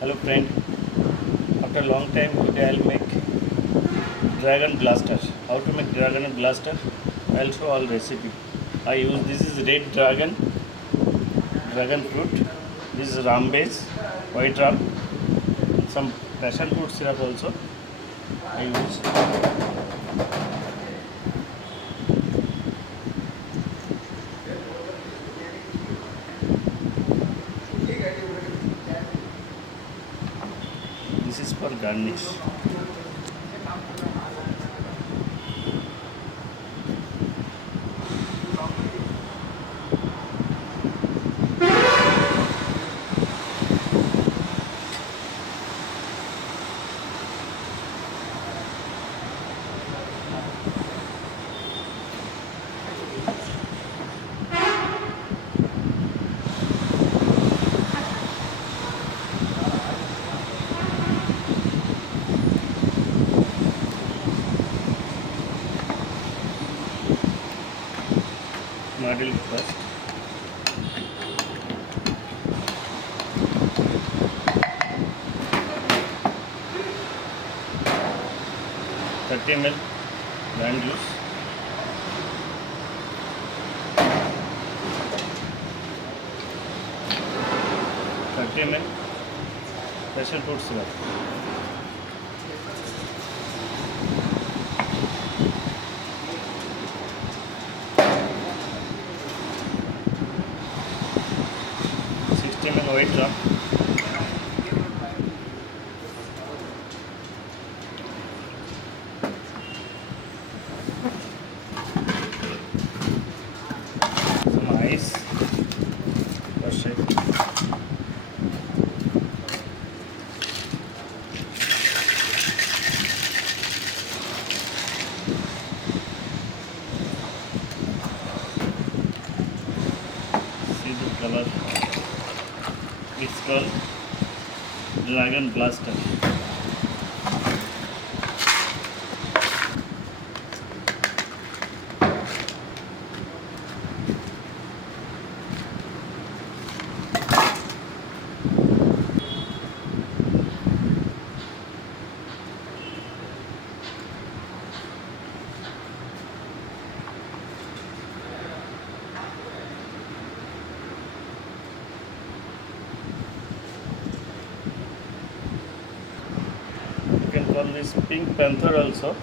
Hello friend, after a long time today I'll make dragon blaster. How to make dragon blaster? I'll show all recipe. I use this is red dragon fruit. This is ram base, white ram, some passion fruit syrup also. I use this is for garnish. Model first. Thirty ml lime juice. 30 ml passion fruit syrup. 60 ml white rum. Some ice. Perfect. See the color. It's called Dragon Blaster. You can call this pink panther also.